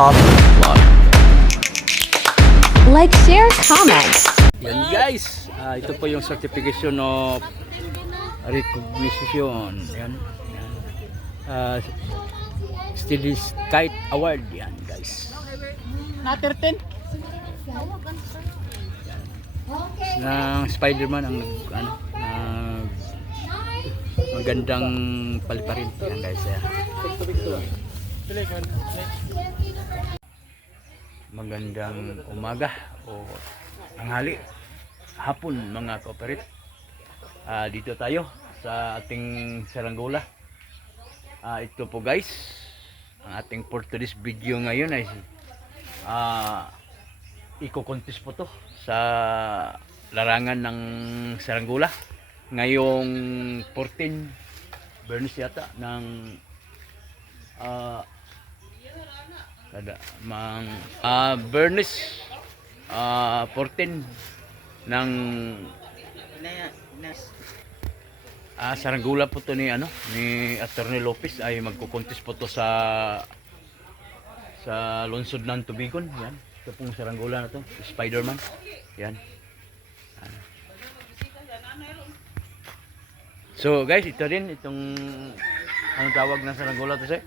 Top Vlog. Like, share, comment. Yan guys, ito po yung certification of recognition. Yan. Steady Kite Award. Yan guys. Na-13. Ng Spider-Man ang magandang paliparin. Yan guys. Magandang umaga o tanghali, hapon mga kooperit. Dito tayo sa ating saranggola. Ito po guys, ang ating for today's video ngayon ay iko-contest po to sa larangan ng saranggola ngayong 14 Bernis yata ng Bernis 14 ng saranggola po to ni Attorney Lopez ay magko-contest po to sa lungsod ng Tubigon. Yan, ito pong saranggola na to, Spider-Man. Yan. So guys, ito din itong anong tawag ng saranggola to, sir?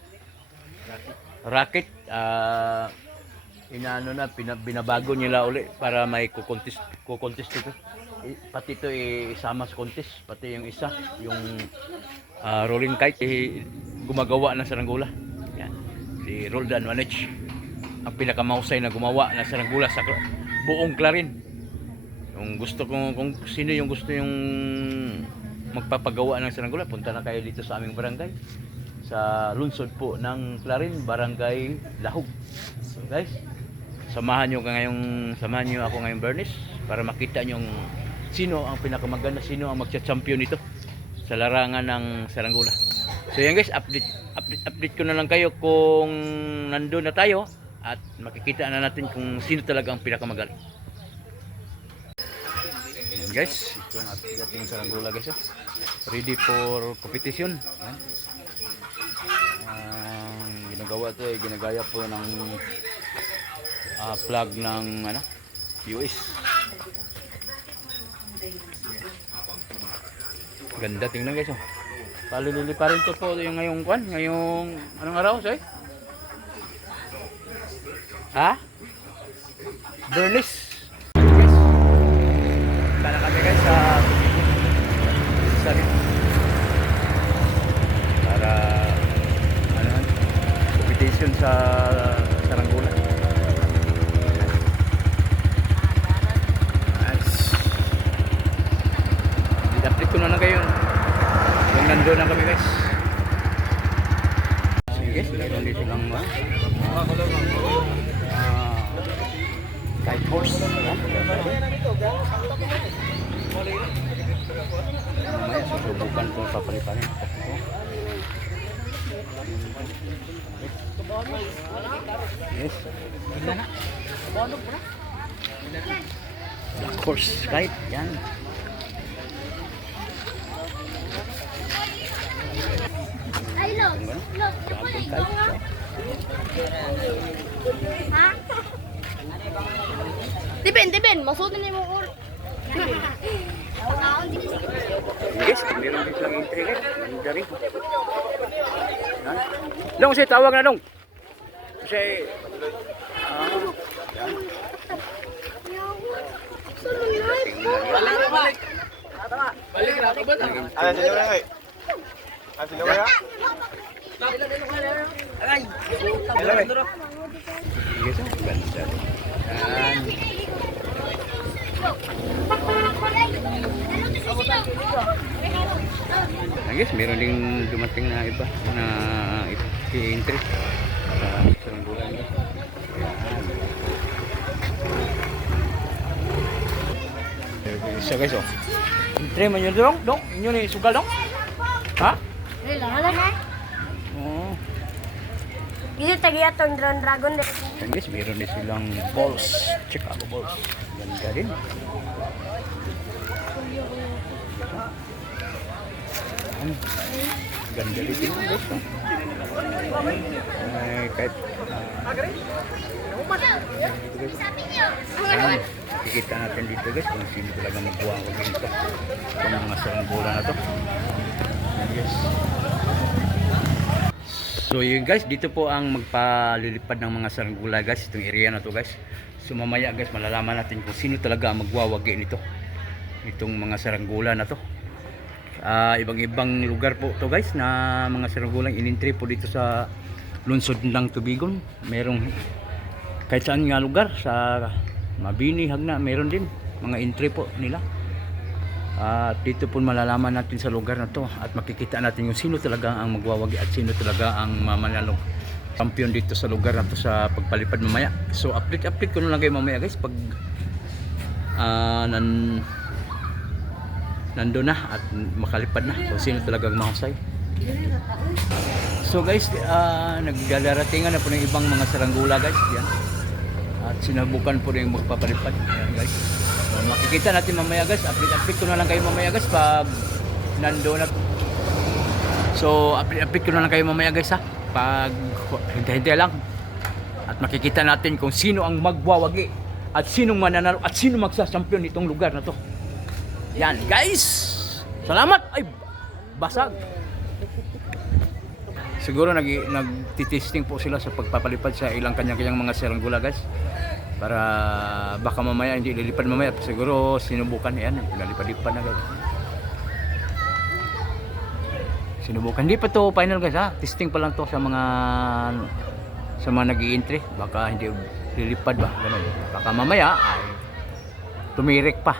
Racket. Binabago nila uli para may kukontest ito. Pati ito isama sa contest, pati yung isa, yung rolling kite gumagawa ng saranggola. Yan. Si Roldan Manech ang pinakamahusay na gumawa ng saranggola sa buong Clarin. Kung sino yung gusto yung magpapagawa ng saranggola, punta na kayo dito sa aming barangay. Sa lungsod po ng Clarin, Barangay Lahog. So guys, samahan nyo ako ngayong Bernis para makita nyo sino ang pinakamaganda, sino ang magcha-champion nito sa larangan ng saranggola. So yan guys, update ko na lang kayo kung nandun na tayo at makikita na natin kung sino talaga ang pinakamagaling. Yan guys, ito ang ating saranggola guys. Ready for competition. Yan. Ginagawa ito ginagaya po ng flag ng US. Ganda tingnan guys. Palilili pa rin to po yung ngayong anong araw, say? Bernis. Guys. Kala kami guys sa para competition sa saranggola. Nice. I-update ko na kayo kung nandun na kami guys. Sige guys, meron dito lang kite horse. Mamaya susubukan kung papaliparin. Yes. Black horse kite. Yan. Depende, masuot na yung or. Yes, meron dito lang entry guys. Dari. Dong, si tawag na dong. Kasi balik. Balik na ba? Ano sino na kay? Ano sino kaya? Ay. Yes, ganda. Guys, meron ding dumating na iba na i-entry sa saranggola nila. Isa guys, entry man yun dong? Inyo ni sugal dong? Ha? Oo. Kasi tagi-atong dragon din. Yan guys, meron din silang balls, Chicago balls. Ganda din. Ganda dito guys. Ay, kahit kita natin dito guys kung sino talaga magbuwang dito. Itong mga saranggola na to. Yes. So yun guys, dito po ang magpalilipad ng mga saranggola guys, itong area na to guys. So mamaya guys, malalaman natin kung sino talaga ang magwawagi nito. Itong mga saranggola na to. Ibang-ibang lugar po to guys na mga saranggolang inintri po dito sa lungsod ng Tubigon. Merong kahit saan nga lugar, sa Mabini, Hagna, meron din mga entry po nila. At dito po malalaman natin sa lugar na to at makikita natin kung sino talaga ang magwawagi at sino talaga ang mamanalo champion dito sa lugar na to sa pagpalipad mamaya. So update ko na lang kayo mamaya guys pag nandun na at makalipad na kung sino talagang mahusay. So guys, nagdadaratingan na po ng ibang mga saranggola guys. Yan. At sinabukan po rin magpapalipad. Yan guys. So, makikita natin mamaya guys. Update ko na lang kayo mamaya guys pag nandun na. So update ko na lang kayo mamaya guys ha. Pag hintay-hintay lang. At makikita natin kung sino ang magwawagi at sinong mananalo at sino magsasampion nitong lugar na to. Yan guys. Salamat. Ay basag. Siguro nagtitesting po sila sa pagpapalipad sa ilang kanya-kanyang mga saranggola guys. Para baka mamaya hindi lilipad mamaya. Siguro sinubukan yan. Lalipad-lipad na guys. Sinubukan. Hindi pa to final guys ha. Testing pa lang to sa mga nag-i-entry. Baka hindi lilipad ba. Ganun. Baka mamaya ay tumirik pa.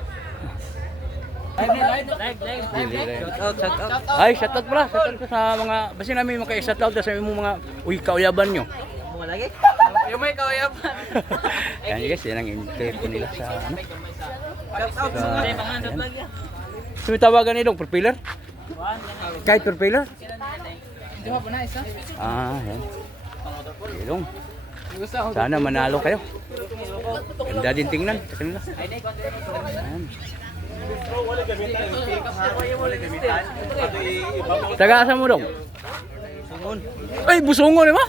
Ay, shoutout pala. Shoutout ko sa mga basta namin maka-shoutout sa mga kauyaban nyo. Mo lagi? Yung may kawayaban. Yan guys, yan ang intake ko nila sa ano. Shout out sa Sumitawagan nilong propeller? Kahit propeller? Di ba na isa? Yan. Ilong. Sana manalo kayo. Ganda din tingnan sa kanila. Yan. Taga asa mo dong? Sungon. Ay, Busongon di ba?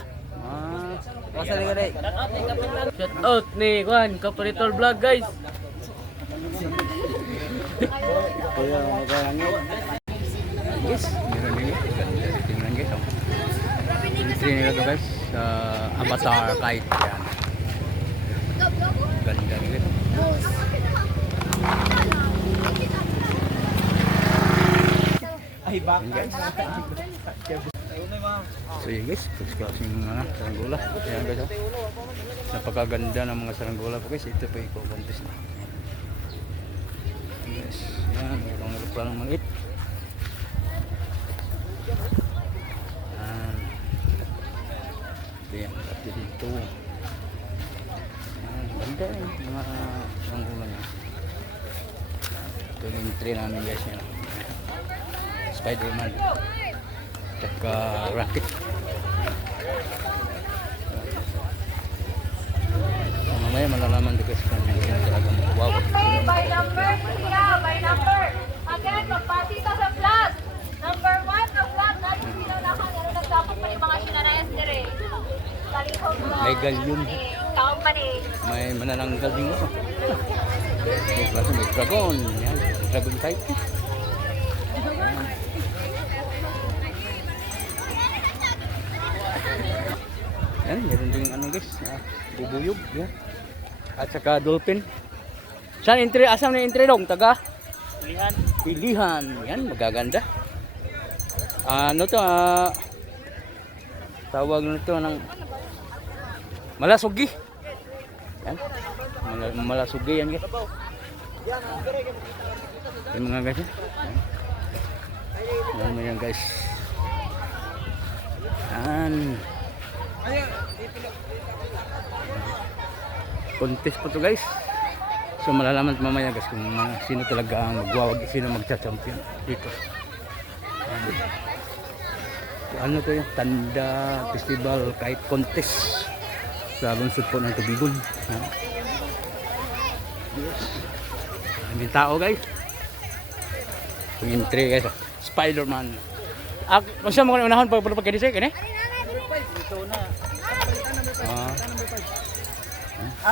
Masa liga day. Shout out ni Juan Kaparitor Vlog guys. Guys, meron din ganda tingnan guys. Entry nila to guys sa Avatar Kite. Yan. Ganda rin guys. Ay bak. So yun guys, first class yung mga saranggola. Ayan guys, oh. Napakaganda ng mga saranggola po guys. Ito po yung contest na. Yes, yan, mayroong aeroplanong maliit. Yan, pati dito. Yan, ganda yung mga saranggola niya. Ito yung entry namin guys yan. Spider-Man. Tsaka Rocket. So, mamaya malalaman dito sa kanya kung talaga wow. By number, yeah, by number. Again, magpasita sa flag. Number 1 ang flag natin sinulakan. Ano nagdapat pa rin mga sinarayas dire. Talihog mo. May galyum. Kaong pa rin. May manananggal din ito. May klase, may dragon. Yan, dragon type. Yan, meron din ano guys, bubuyog. Yan. At saka dolphin. Saan entry? Asam na entry dong? Taga? Pilihan. Pilihan. Yan, magaganda. Ano to? Tawag nito ng malasugi. Yan. Malasugi yan guys. Yung mga guys. Yan guys. Yan. Contest po to guys. So malalaman mamaya guys kung sino talaga ang magwawagi, sino magcha-champion dito. Ano to yung Tanda Festival Kite Contest sa lungsod po ng Tubigon. Yes. Ang tao guys. Yung entry guys, Spider-Man. Kung siya mo unahon pag kini kini?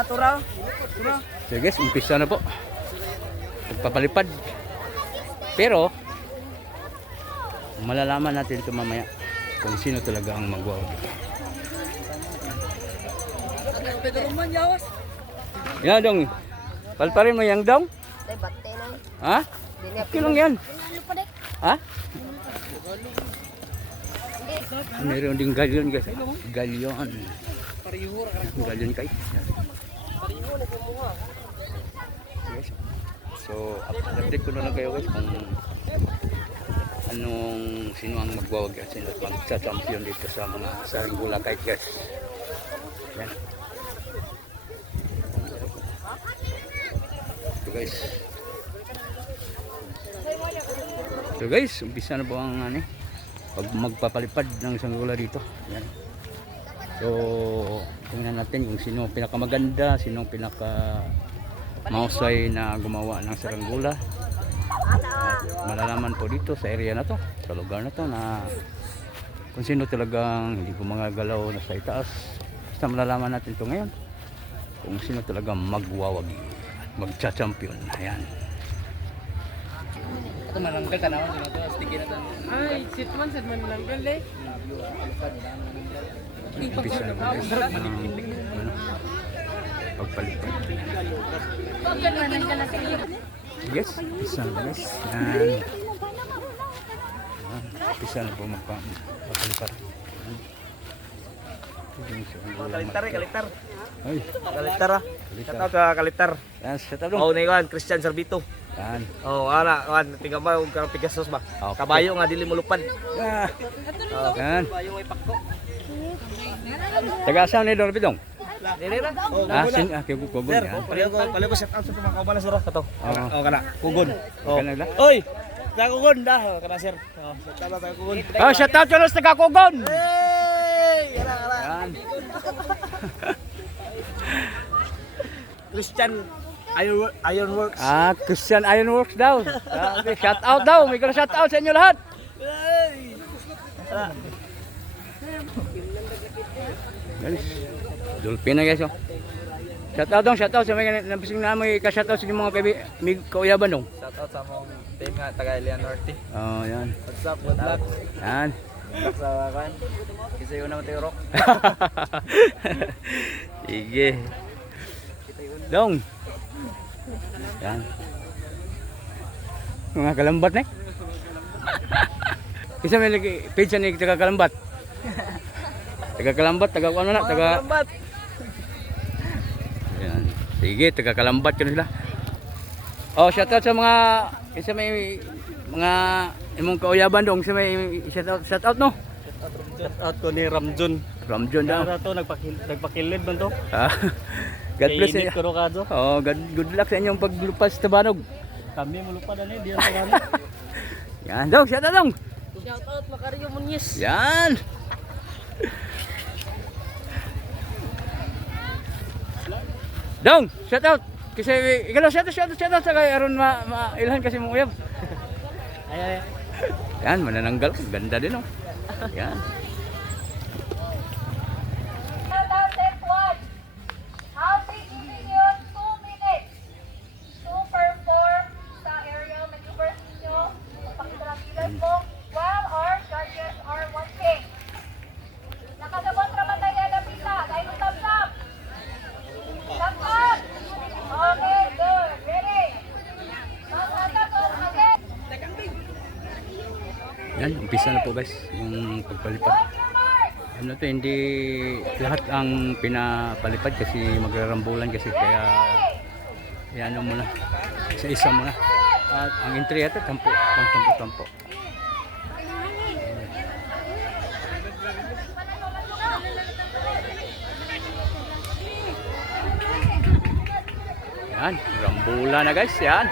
Tura. So guys, umpisa na po. Pagpapalipad. Pero malalaman natin ito mamaya kung sino talaga ang magwawag. Yan dong. Palparin mo yang dong. Ha? Okay lang yan. Ha? Meron ding galyon guys. Galyon. Galyon kay. Yes. So, update ko na lang kayo guys kung anong sino ang magwawag at sino ang magsa-champion dito sa mga Saranggola kite guys. Yan. So guys. So guys, umpisa na po ang pag magpapalipad ng Saranggola dito. Yan. So, tingnan natin kung sino pinakamaganda, sino pinaka mahusay na gumawa ng Saranggola. Malalaman po dito sa area na to, sa lugar na to, na kung sino talagang hindi gumagalaw na sa itaas. Basta malalaman natin to ngayon kung sino talagang magwawagi, magcha-champion. Ayan. Ito mananggal ka naman dito, sticky na to. Ay, sit man mananggal eh. Umpisa na po guys. Pagpalipad. Yes, umpisa na po guys. Yan. Umpisa na po magpapalipad. Kalitar eh, kalitar. Ay, Kalitar ah. Kalitar. Shout out ka kalitar. yan, set up dong. Oh, na iwan, Christian Servito. Yan. Oh, ana, kan tinggal ba ug karang Pegasus ba? Okay. Kabayo nga dili mo lupad. Yan. Kabayo ay pakko. Taga-asaw ni Don Bidong. Dili ra. Kugon yan. Pali ko shout out sa mga kauban na sir kato. Oo. Oh, kana. Kugon. Oh. Kana na? Oy. Sa kugon dah, kana sir. Oh, shout out sa kugon. Ah, shout out sa taga Kugon. Hey! Ara. Yan. Christian Ironworks. Ah, Christian Ironworks daw. Okay, shout out daw. May shout out sa inyo lahat. Guys, Dolphin na guys oh. Shout out sa mga nabising na mo i-shout out sa inyong mga kauyaban dong. Shout out sa mga team nga taga Ilian Norte. Oh, yan. What's up? Good luck. Yan. Luck sa kan. Kasi yun naman tayo rock. Sige. Dong. Yan. Mga kalambat na. Isa may lagi page ni taga kalambat. Taga kalambat, taga ano na, taga Kalambat. yan. Sige, taga kalambat kan sila. Oh, shout out sa mga isa may mga imong kauyaban dong, isa may shout out no. Shout out ko ni Ramjon. Ramjon daw. Ano to nagpakilid man to? Ah, God bless Kainit you. ko kado. Oh, good luck sa inyong paglupas sa Tabanog. Kami mo lupad ani diyan sa kami. Yan, dong, shout out dong. Shout out Macario Muñiz. Yan. Dong, shout out. Kasi ikaw shout out sa kay aron ilhan kasi mong uyab. Ay. Yan, manananggal. Ganda din oh. Yan. Shout out step 1. I'll be giving you 2 minutes to perform sa aerial maneuvers ninyo. Magpakita ng ilan mo while our judges are watching. Nakasabot naman tayo na pita. Tayo ng thumbs up. Thumbs up. Okay, good. Ready? Thumbs up again. Yan, umpisa na po guys yung pagpalipad. What's your mark? Ano to, hindi lahat ang pinapalipad kasi magrarambulan kasi kaya yan muna. Isa muna. At ang entry ito, tampo. Tampo. Yan, rambula na guys, yan.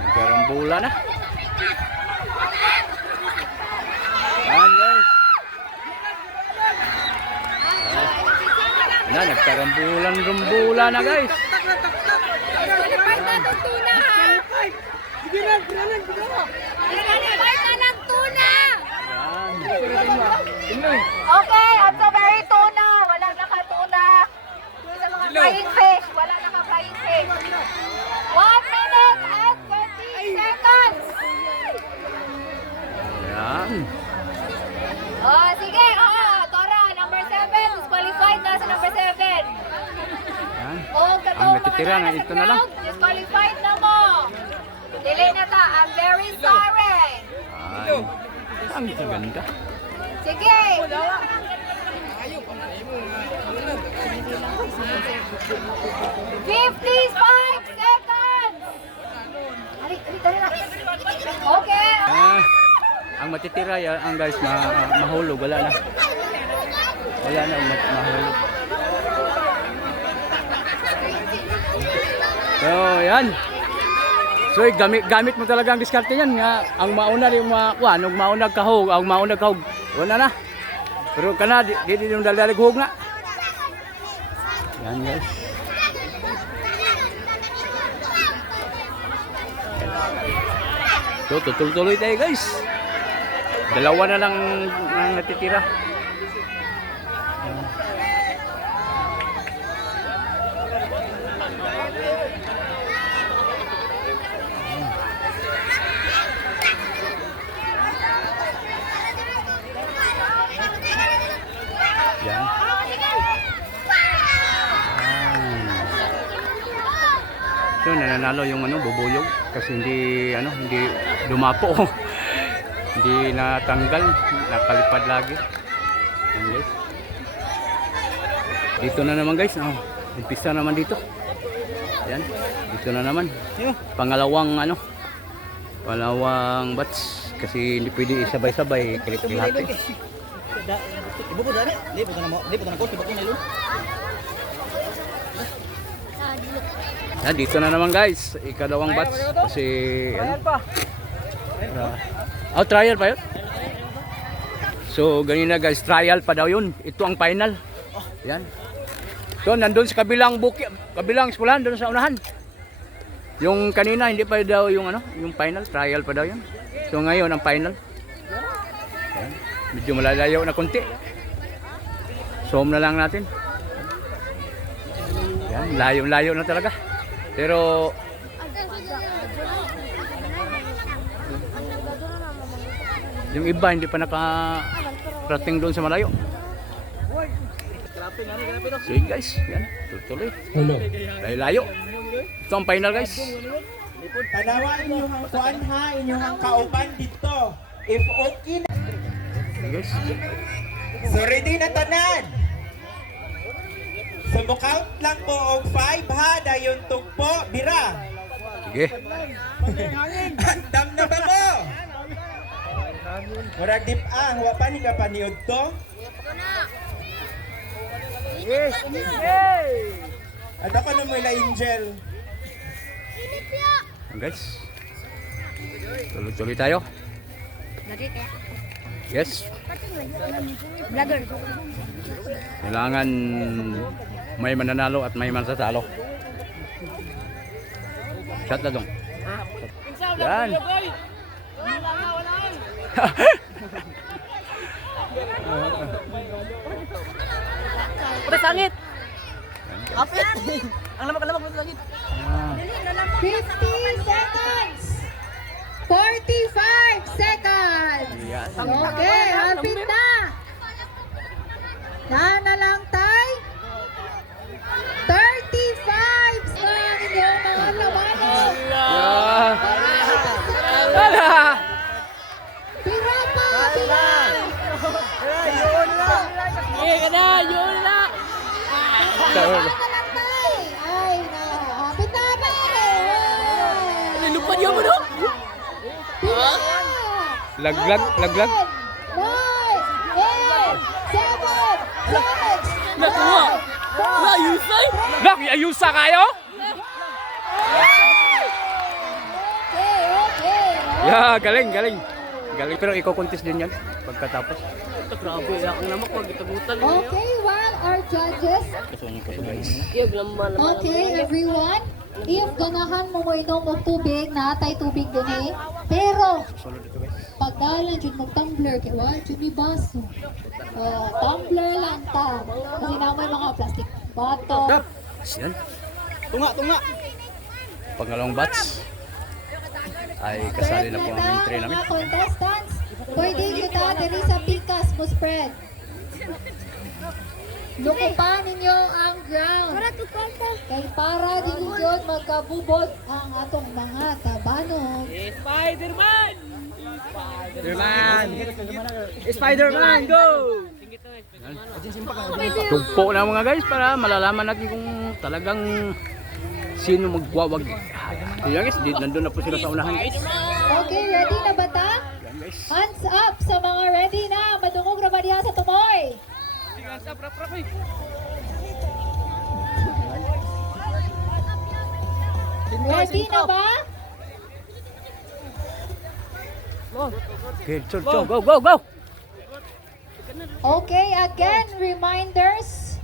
Nagrambula na. Yan guys. Yan, nagkarambulan na guys. Tuna! Okay, at sa very tuna, walang nakatuna. Sa mga flying fish, wala naka-flying fish. 1 minute and 20 seconds. Yan. Oh, sige, Tora, number 7, disqualified na sa number 7. Yan. Oh, Ang natitira na ito na lang. Disqualified na mo. Delay na ta, I'm very sorry. Ay. Ang ganda. Sige. 55 seconds. Okay. Ang matitira yan, ang guys, mahulog. Wala na. Wala na ang mahulog. So, yan. So, gamit mo talaga ang diskarte yan. Nga, ang mauna yung ang mauna kahog, wala na. Pero kana, di yung dalalig hug na. Yan guys. So, tutuloy tayo guys. Dalawa na lang ang natitira. Yan. So, nananalo yung bubuyog kasi hindi dumapo. Hindi natanggal, nakalipad lagi. Yan guys. Dito na naman guys. Umpisa naman dito. Yan. Dito na naman. Pangalawang pangalawang batch kasi hindi pwede isabay-sabay kilit-kilati. Dito na naman guys, ikadawang batch kasi trial pa yun. So ganyan na guys, trial pa daw yun. Ito ang final. Yan. So nandun sa kabilang eskwelahan doon sa unahan. Yung kanina hindi pa daw yung yung final, trial pa daw yun. So ngayon ang final. Yan. Medyo malalayo na konti. Zoom na lang natin. Yan, layo na talaga. Pero yung iba hindi pa nakarating doon sa malayo. So yun guys, yan, tuloy. Layo. Ito ang final guys. Tanawa inyong kuan ha, inyong kauban dito. If okay na. Guys. So ready na tanan. So count lang po og 5 ha, dayon tugpo, bira. Sige. Andam na ba mo? Murag dip wa pa ni ka paniod to. Yes. At ako na mo ila Angel. Guys. Tuloy tayo. Yes. Vlogger. Kailangan may mananalo at may mantatalo. Shot na dong. Yan. Sangit. Kapit. Ang lamang sa langit. 50 seconds. 45 seconds. Yan. Okay, hapit na. Na lang tayo. 35 sa inyong mga labanan. Yeah. Pira pa, pira. Yun na. Na lang tayo. Ay, hapit na ba? Lupad yun mo no? Pira. Laglag. 9, 8, 7, 6, Nakuha. Ayusay. Nak, ayusa kayo? Okay. Yeah, galing. Pero i-contest din yan pagkatapos. Ito grabe. Ang lamak pag itagutan. Okay, while our judges. Iyag laman. Okay, everyone. If ganahan mo inom og tubig, natay tubig din Pero, Sulod dito guys. pag dalan jud mo tumbler kay wa jud ni baso. Tumbler lang ta. Kasi naman mga plastic bato. Yan. Tunga. Pangalawang batch ay kasali na po ang entry namin. Mga contestants, pwede kita diri sa Picas mo spread. Lukupan ninyo ang ground. Kay para din yun magkabubod ang atong mga tabanog. Spider-Man! Spider-Man, go! Tugpo na mga guys para malalaman natin kung talagang sino magwawag. Yan guys, nandun na po sila sa unahan guys. Okay, ready na ba ta? Yan guys. Hands up sa mga ready na. Madungog na ba diha sa tumoy? Ready na ba? Okay, go! Okay, again, reminders.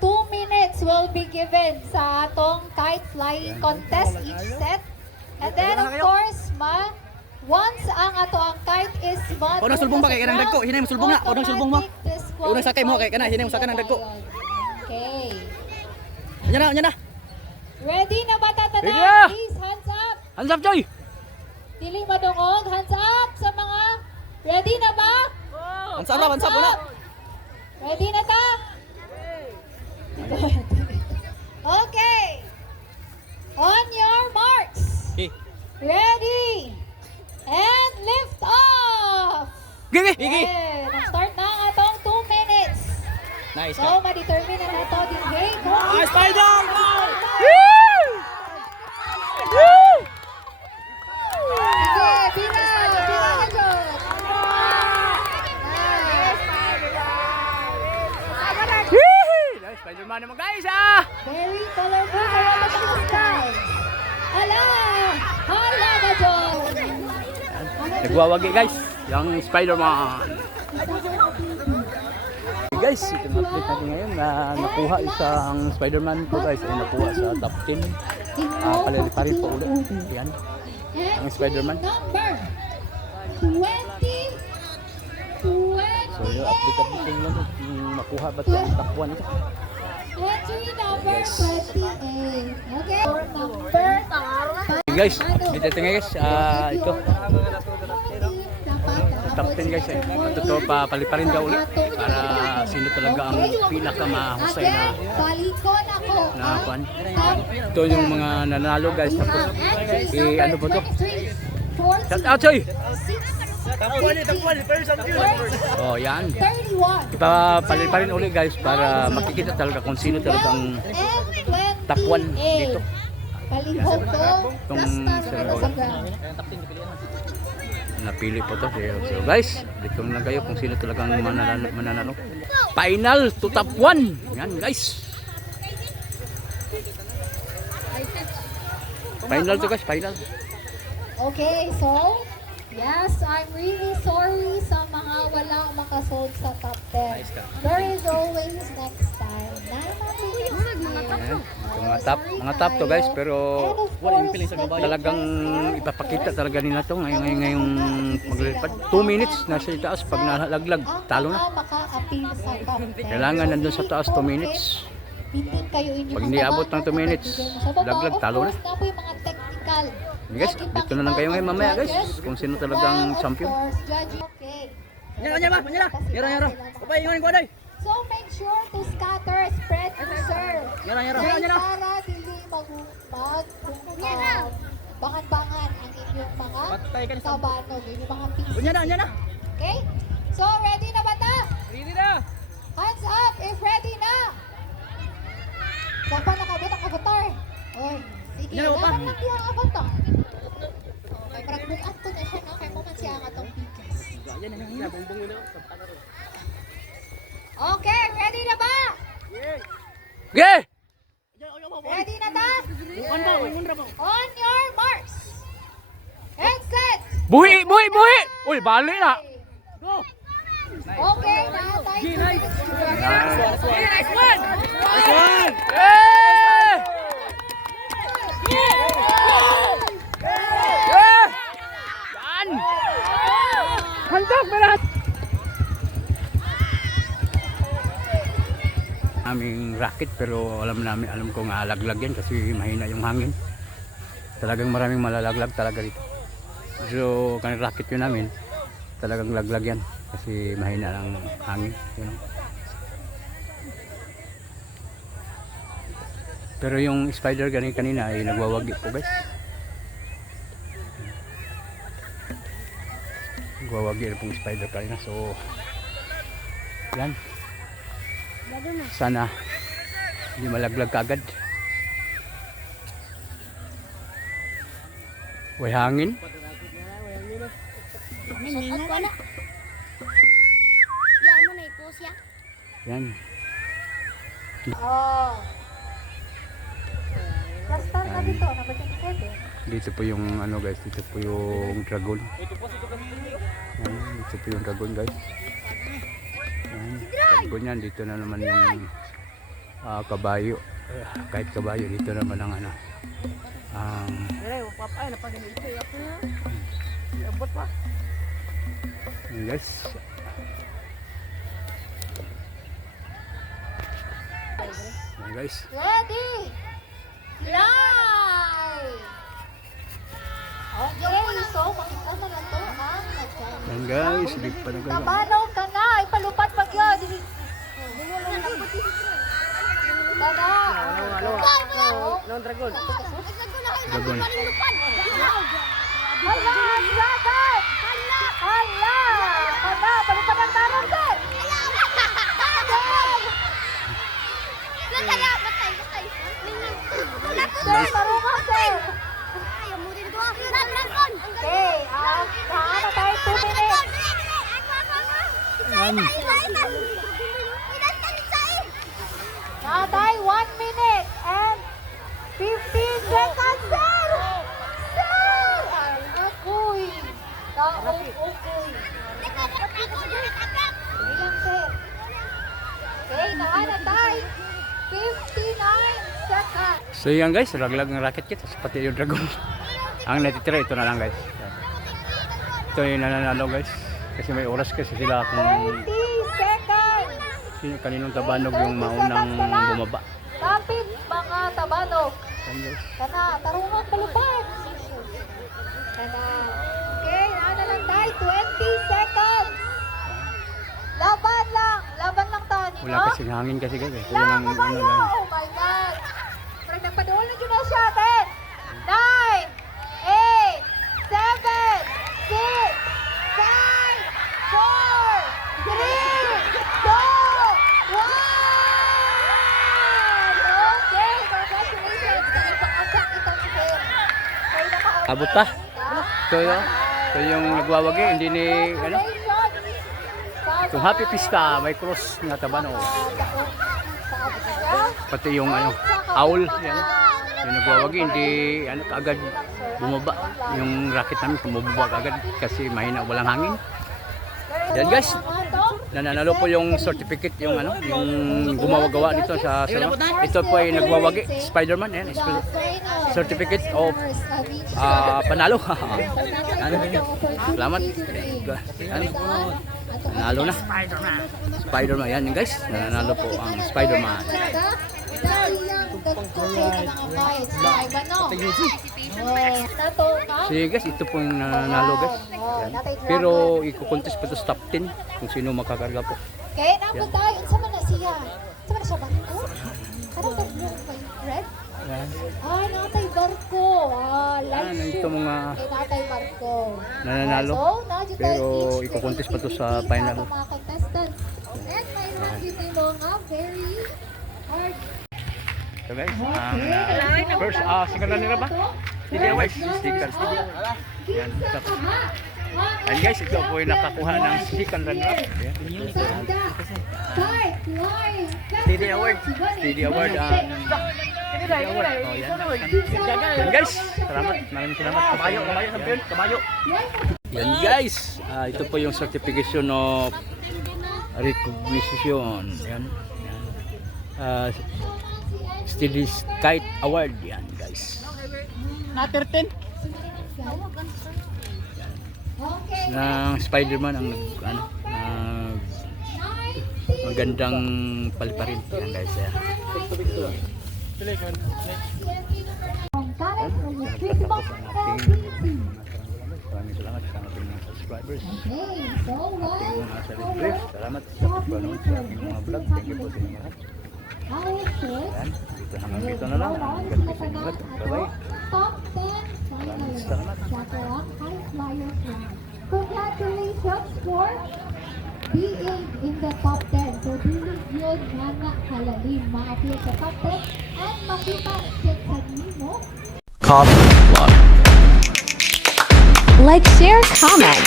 2 minutes will be given sa atong kite flying contest each set. And then, of course, once ang ato ang kite is Unang sulbong ba kay kanang dagko? Hinay mo sulbong na. Unang sulbong mo. Unang sakay mo kay kana hinay mo sakay ng dagko. Okay. Anya na. Ready na ba Ready na! tatanan? Please, hands up. Hands up, Joy! Dili madungog, hands up sa mga ready na ba? Hands up una. Ready na ta? Okay. On your marks. Okay. Ready. And lift off. Gigi! Okay, start na ang atong 2 minutes. Nice. So, ma-determine na nato din kung Spider! Sige, bina na dyan. Nice, Spider-Man naman guys ah! Very colorful kayo mataas guys. Hala na dyan. Nagwawagi guys, yung Spider-Man. Okay guys, ito ang update natin ngayon na nakuha isang Spider-Man po guys ay nakuha sa top 10. Paliliparin po ulit. Yan. Ang Spider-Man. Number 20. So yung update lang kung makuha ba ito ang top 1 ito. Entry number 28. Okay. Number Okay guys, dito ito nga guys, ito. Top 10 guys eh. Ito pa paliparin daw ulit para sino talaga ang pinakamahusay na balikon ako. kuan. Ito yung mga nanalo guys. Tapos ano po to? Shout out Choy! Oh yan. 31. Ipapaliparin ulit guys para makikita talaga kung sino talaga ang top 1 dito. Palihog to. Itong Basta sa ground. Napili po to. So guys, dito na kayo kung sino talagang mananalo. Final to top 1. Yan guys. Final to guys, final. Okay, so, yes, I'm really sorry sa mga wala makasold sa top 10. There is always next time. Ayan, mga top to guys, pero talagang ipapakita talaga nila to ngayong maglilipad. 2 minutes na sa taas, pag nalaglag, talo na. Kailangan nandun sa taas 2 minutes. Pag hindi abot ng 2 minutes, laglag, talo na. Of course, na po yung mga technical. Guys, dito na lang kayo ngayon mamaya guys, kung sino talagang champion. Okay. Yara. Upay ingon ko day. So make sure to scatter, spread, and serve. Yara. Para dili bangan-bangan ang inyong mga tabanog, inyong mga pieces. Unya na. Okay? So ready na ba ta? Ready na! Hands up if ready na. Dapat nakabot ang avatar. Oy, sige. Dapat nagdi ang avatar. Okay, parang bukat ko na siya na kay mo man siya ang atong pikas. Okay, ready na ba? Okay! Ready na ta? On your marks. And set. Buhi! Uy, bali na! Okay, na tayo. Nice one! rocket, pero alam ko nga laglag yan kasi mahina yung hangin. Talagang maraming malalaglag talaga dito. So kan rocket yun namin, talagang laglag yan kasi mahina ang hangin, you know. Pero yung spider kanina ay nagwawagi po guys. Nagwawagi na pong spider kanina. So yan. Sana hindi malaglag kagad. Way hangin. Yan. Oh. Basta na dito, nabagyan ni Kevin. Dito po yung ano guys, dito po yung dragon. Yan, dito po yung dragon guys. Yan, dragon yan. Dito na naman yung kabayo. Kahit kabayo, dito naman ang ano. Yan guys. Yan guys. Ready? Fly! Okay, so makita mo na to ang nagkano. Yan guys, big pa na guys. Tabanaw ka na, ipalupad pag yun. Tada! No dragon. Dragon. Hala! Dragon! Hala! Hala! Palupad ang tarong din! Sir, marunong sir! Okay, saan na tayo 2 minutes? Natay 1 minute and 15 seconds, sir! Sir! Ako'y nauukoy. Ilang, sir? Okay, nahanatay 59 seconds. So yan guys, laglag ng rocket kit, pati yung dragon. Ang natitira ito na lang guys. Ito yung nananalo guys. Kasi may oras kasi sila kung 20 seconds. sino kaninong tabanog yung maunang bumaba. Kapit mga tabanog. Yan guys. Kana, tarungan palupad. Kana. Okay, ano lang tayo, 20 seconds. Laban lang tani, Wala no? kasing hangin kasi guys. Kaya Lang, nang ano kabayo! lang. Oh my God! Parang nagpaduol na dyan na siya, 10, 9, 8, 7, 6, 5, 4, 3, 2, 1. Okay, congratulations. Ito ni Sir. Okay, Abot pa. Ito yun. Ito yung nagwawagi. Hindi ni ano. So happy pista. May cross na tabanog. Pati yung ano. Owl. Yan. Yung nagwawagi. Hindi ano kaagad bumaba. Yung rocket namin bumaba kaagad. Kasi mahina walang hangin. Yan guys. Nananalo po yung certificate yung ano. Yung gumawa-gawa dito sa ito po ay nagwawagi. Spider-Man. Yan. Certificate of panalo. Ano? Salamat. Ano? Nanalo na. Spider-Man. Yan guys. Nananalo po ang Spider-Man. Sige guys, ito po yung nananalo guys. Yan. Pero iko-contest pa to sa top 10 kung sino makakarga po. Kaya naman tayo, sa mga siya. Sa mga siya barko? Anong barko ba yung red? Yan. Natay barko. Live Ito mga natay barko. nananalo. So, na-dito Pero each iko-contest pa to sa mga final. mga contestants. And mayroon dito yung mga very hard. So guys, first, second runner ba? Hindi award, second. Yan, top. And guys, ito po yung nakakuha ng second runner up. Yan. Steady Award. Steady Award. Steady Award. Oh, yan. Yan guys, salamat. Maraming salamat. Kabayo, champion, kabayo. Yan guys, ito po yung certification of recognition. Yan. Steady Kite Award. Yan guys. Na 13. Okay. Ng Spider-Man ang magandang paliparin yan guys. From Karen from the Street Box LTC. Maraming salamat sa ating mga subscribers. Okay, so what? Mga celebrities, salamat sa pagpanood sa ating mga vlog. Thank you po sa inyo lahat. Our kids Yan, hanggang dito na lang. God bless sa inyo lahat. Bye-bye. Top 10 finalists sa Tarang High Flyer Club. Congratulations for being in the top 10. So, dili yun nga na kalalim ma-appear sa top 10 and makita check sa nimo. Like, share, comment.